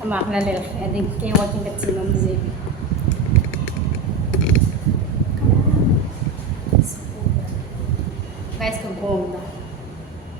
Amak na lel ading kay waking kat sinom zip. Guys kagom na.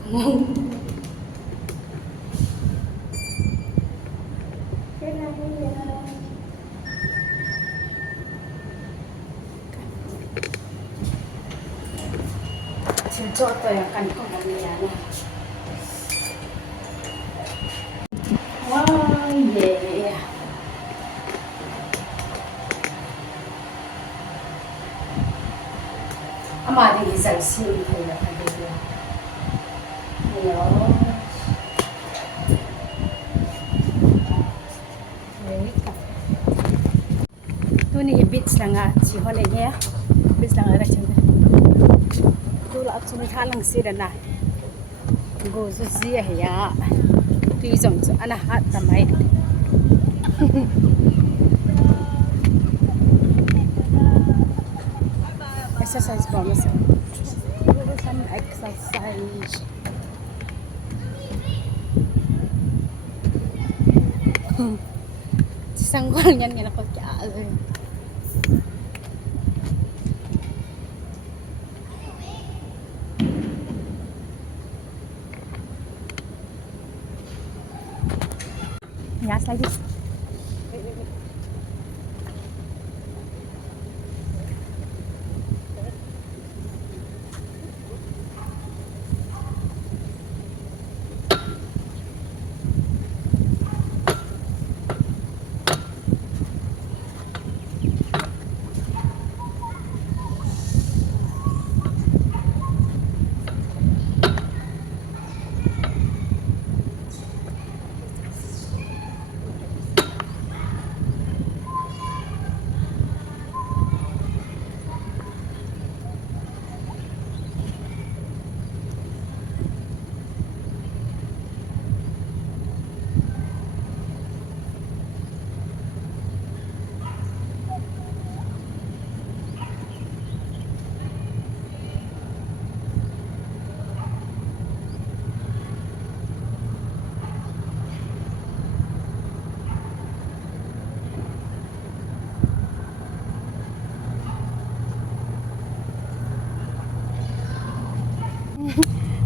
Kagom. Silchot to yung kan ko niya. Wow, yeah. Amadi isang sili ko na pagdito. Hello. Tu ni beach lang nga si hole niya. Beach lang ra chang. Tu la chu mi thalang si da na. Go zu zia ya. Tu zong chu ana hat tamai. Exercise bonus. Some exercise. Sanggol yan nga ako kaya. Yes, like this.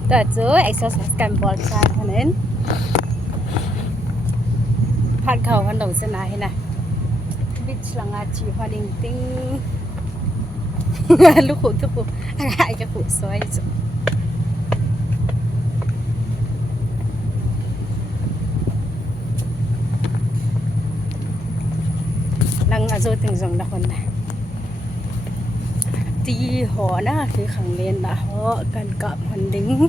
Đó chứ exercise can ball sa hanin. Phat khẩu han đầu sen này nè. Beach lang chi hoa ding ting. Lúc hụt ai cái hụt xoay. Lang azo ting zong da kon nè. Tí họ na thì khẳng lên là họ cần cặp hoàn đính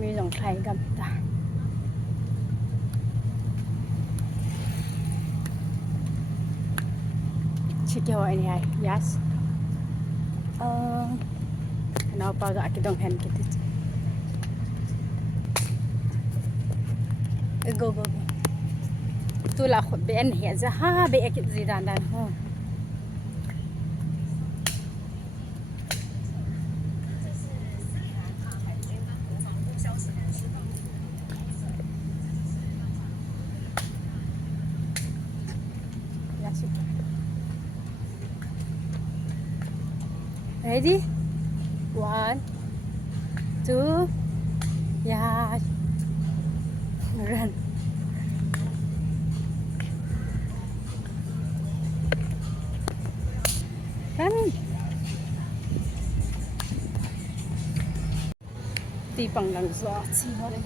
มีdòng chảy gặp ta chị kêu anh này yes kenapa gak kita hand kita go tu lah khut ben he za ha be ekit zidan dan ho ready 1 2 yeah run tí bằng lần gió chi vào đây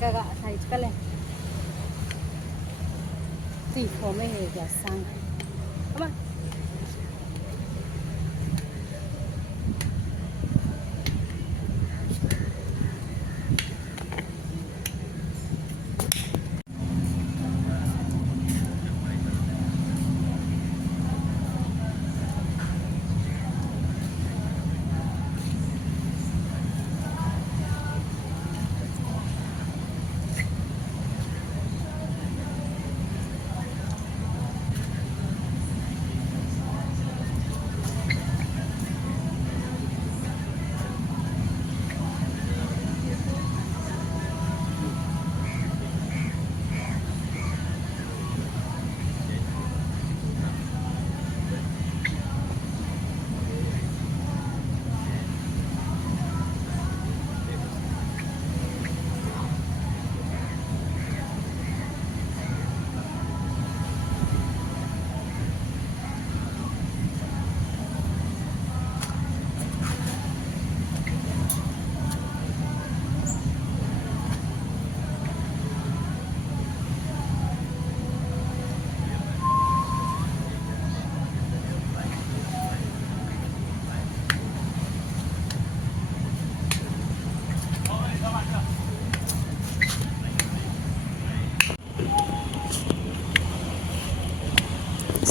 thay cái gạ thay cái lên tùy phố mới hề gạ sang các bạn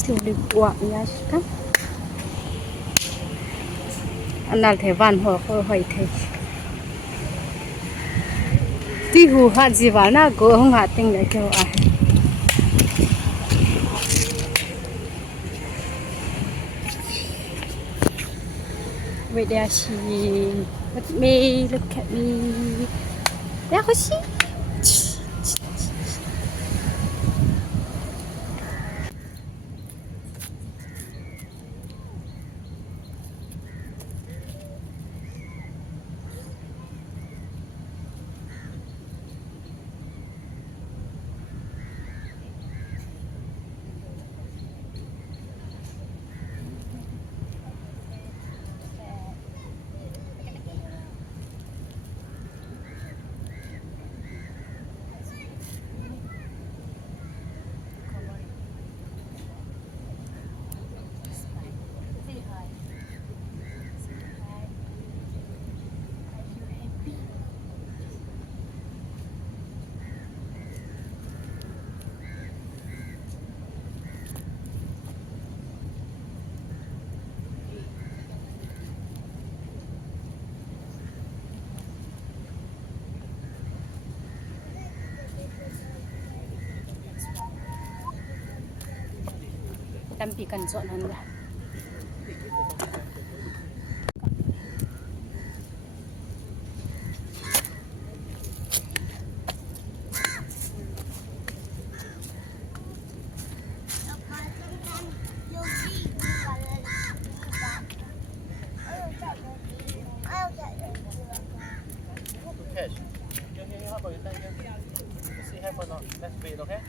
slowly walk nha các anh nào thể van hồ khơi hỏi thế tuy hù hạt gì vào na cô không hạt tinh lại kêu à vậy đây she look at me look at me ya có gì Tampi kan dọn hơn ra Cash. Here, how about you take it? Let's see, have or not. Let's wait, okay?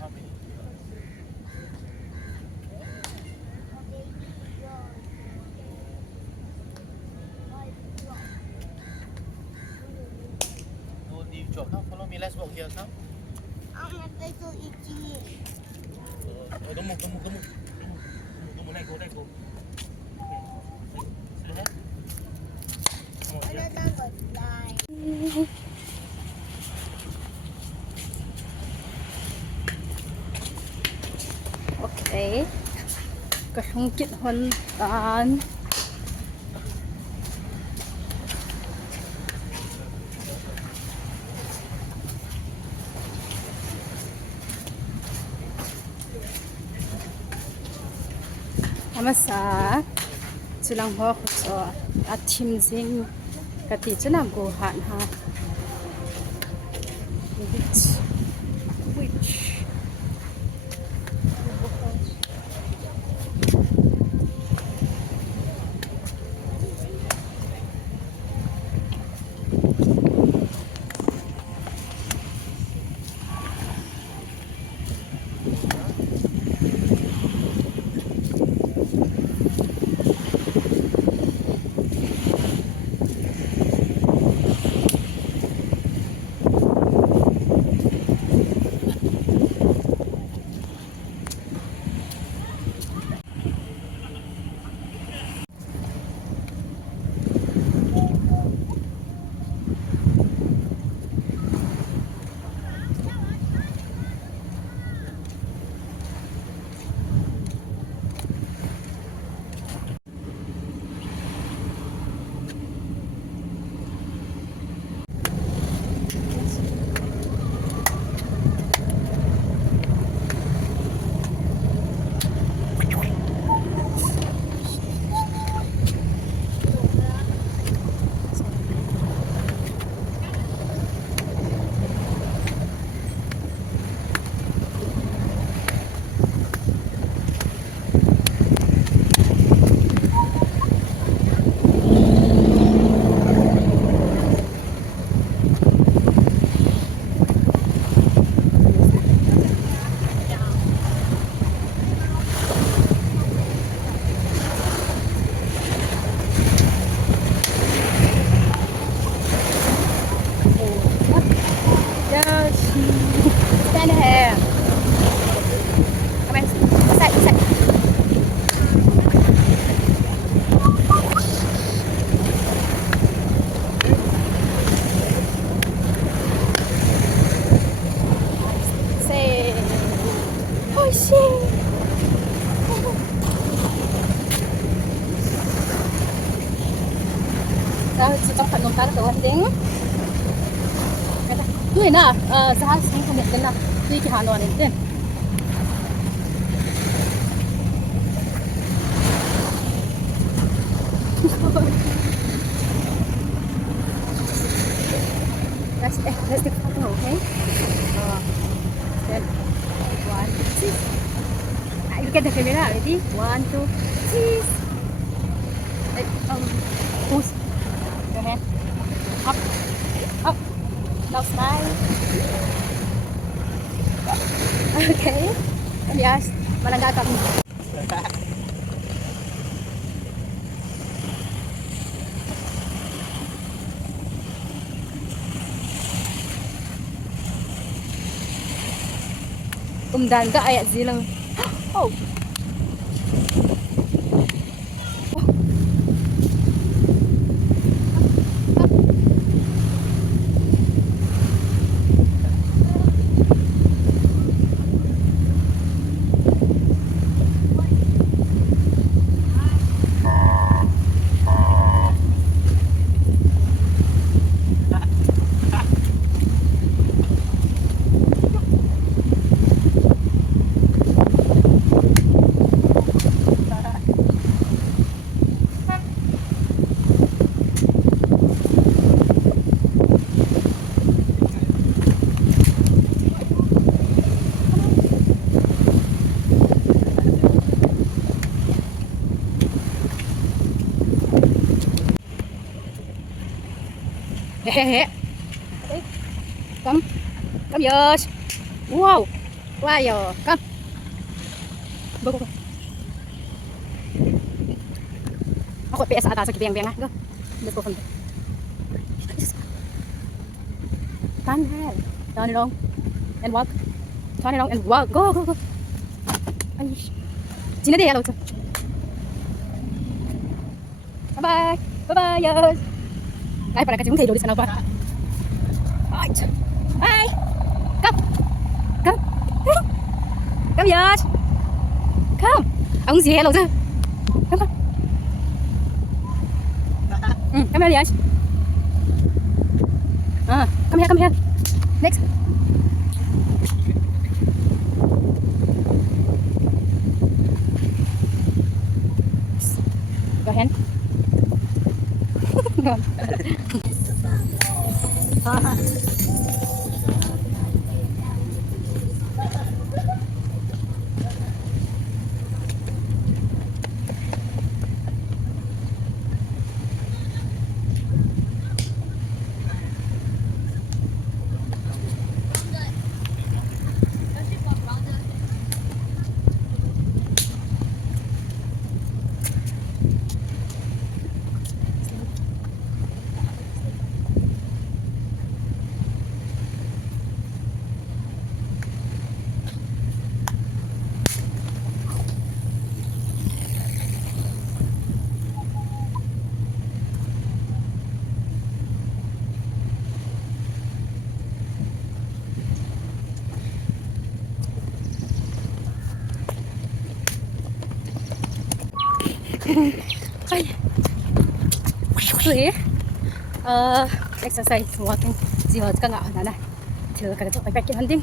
How many? No leave job. Come follow me. Let's walk here. Come. Don't move. Don't move. Let go. Okay. See that? Come on, here. ok cái không chuyện hoàn toàn masa chulang ho so a thim jing ka ti chana go han ha which Tuy na, sa hasong kamit din na. Tuy kihano anin din. Let's take a photo, okay? Then, 1, 2, look at the camera, ready? 1, 2, cheese. Push. Go ahead. Up. Up. Now smile. Okay. Yes. Malangga kami. Umdan ka ayat silang. Oh. Hehehe. Come. Come, Yosh. Wow. Wow, yo. Come. Go, go, go. Ako, PS ata sa kibiyang-biyang ha. Go. Let's go from there. Turn ahead. Turn it on. And walk. Turn it on and walk. Go, go, go. Ay. Sino di hello to? Bye-bye. Bye-bye, Yosh. Ay, parang kasi mong kayo, sana ba? Ay, ay! Come! Come! Come, Yash! Come! Ông gì hello chứ? Come, come! Come here, Yash! Come here, come here! Next! Go ahead. Go. Ay. Ui. Exercise walking gì hết cả ngạo nè. Chờ cả chỗ phải bạch cái đi.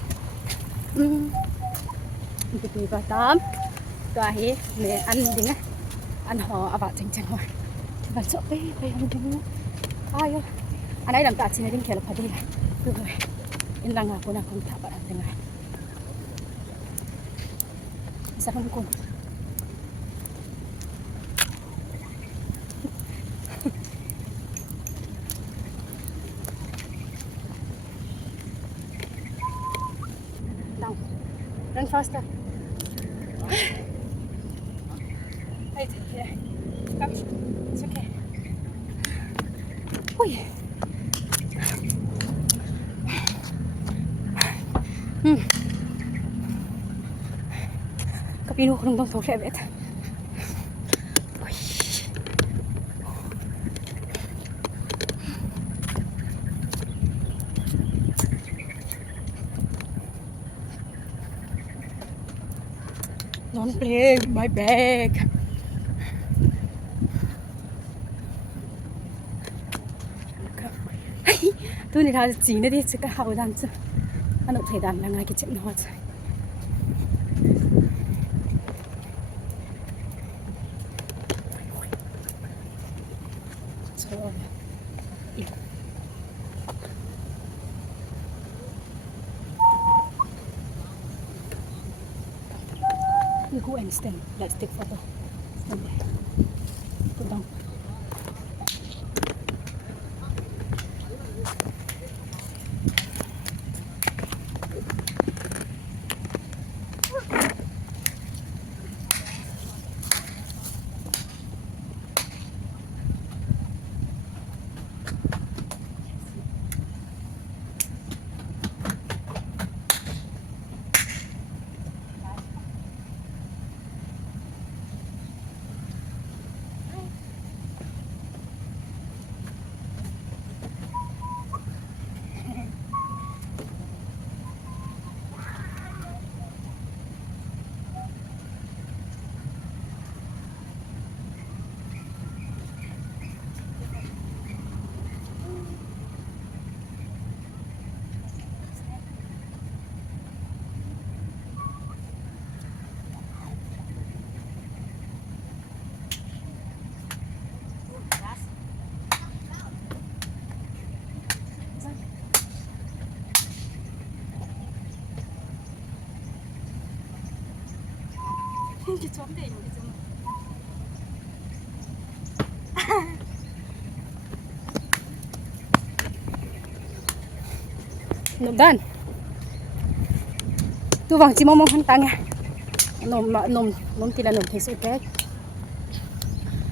Đi vào tắm. Tòa hi mẹ ăn đi nghe. Ăn họ vào chỉnh chỉnh rồi. Vào chỗไปăn đi. Ai ơi. Anh ấy làm tạ xin đi kia là phải đi này. Được rồi. Yên lặng là cô nào không thả bạn ăn này. Sao không cùng? Run faster. Right here. Come. It's okay. Ui. Kapino ko nung dong so febet. Ui. Don't play with my bag. Ay, tu tu ni tha chi na di chika hau dan chu anu thei dan la ngai ki chim no cha so you go and stand. Let's take photo. Stand there. Put down. 이렇게 좋은데 여기 좀. Nộm đơn. Tu vàng chỉ mong khăn tăng nha. Nộm thì là nộm thấy sự kết.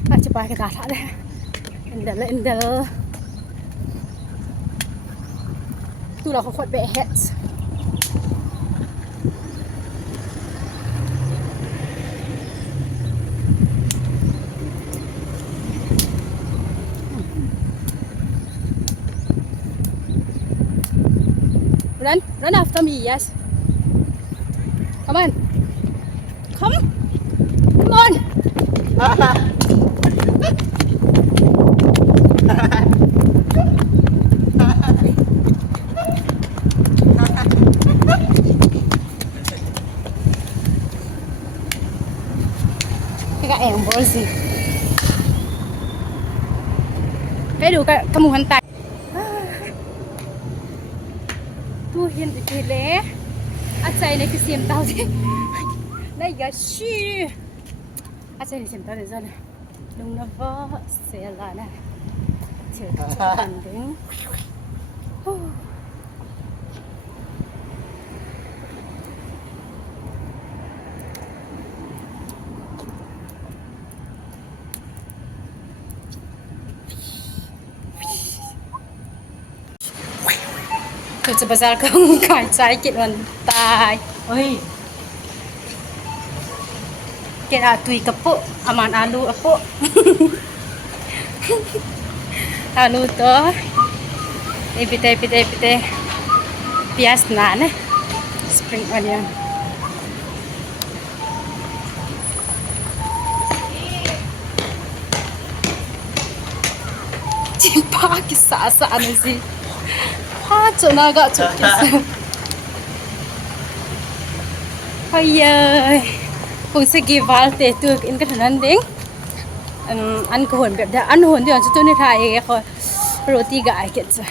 Ai chụp bài cái đá thả đây. Ender. Tu là không khuất bẹ hết. Run after me, yes. Come on. Come on. Cái em bố gì? Cái đủ cái mù hành tài. Tu hiền thì lẽ à chạy này cái xiêm tao gì đây cái xí à chạy này xiêm tao để ra này đúng nó vỡ sẽ là này chờ cho bạn đến tôiจะbazar khôngขายใจกินวันตายเฮ้ยกินอาตุยกระปุกอามันอาลูกระปุกอาลูตัวepite pias nane spring onion cimpa kisah anu sih chỗ nào gạo chỗ kia hay cũng sẽ ghi vào để tôi in cái thằng đấy ăn cái hồn đẹp ăn hồn thì cho tôi nên thay cái roti gạo kia chứ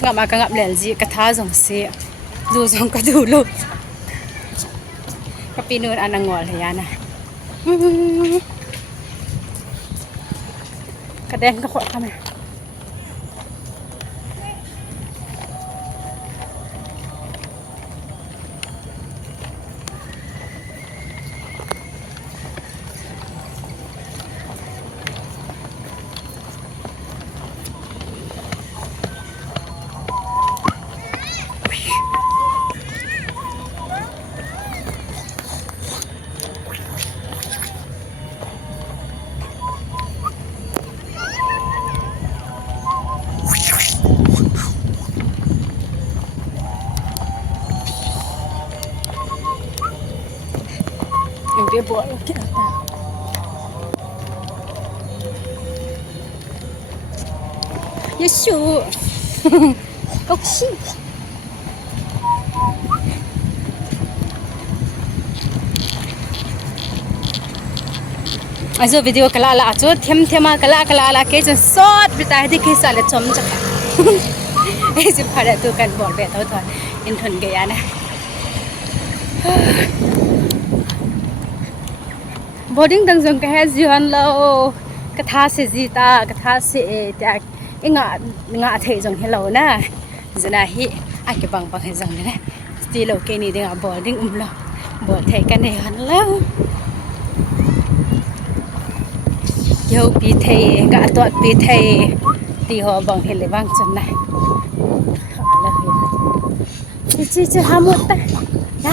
ngậm cái ngậm lẹn gì cái thá giống xe dù giống cái đủ luôn cái pin nữa ăn ngon thì ăn này cái đen cái khoẻ này dia buat okey tak? Ya shoot. cốc xí azo video kala la acho them thema kala la ke chen sot bitai di ke sale chom chak ai sim phara tu kan bol be tho thon in thon ge ya na boarding dang jong ka ha ji han lo ka tha se ji ta ka tha se e ta nga the jong hello na zana hi a ke bang bang he jong na sti lo ke ni ding a boarding lo bol the kan ne han lo yo pi the ga to pi the ti ho bang he le bang chan na la hi chi ha mo ta ya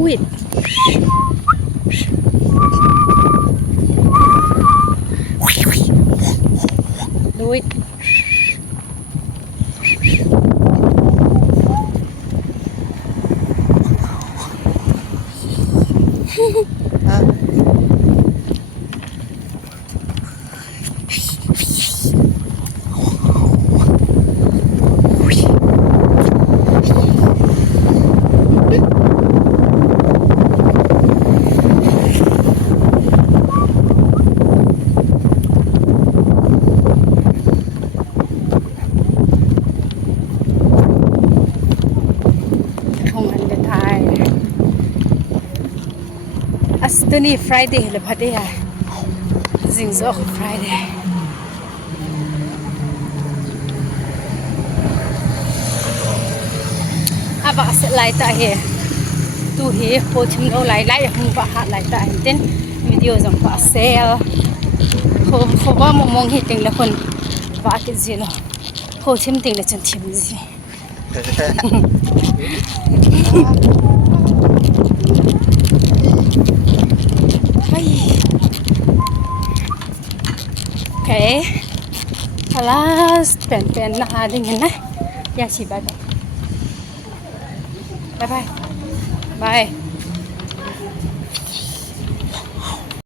ui ui Astuni Friday le phate ya Jingzo Friday aba se lai ta he tu he ho thim lo lai hum ba ha lai ta ten video jong pa sel ho ba mong hi ting la kon ba ke zino ho thim ting le chen thim ji okay alas pen na ding na ya si bye bye bye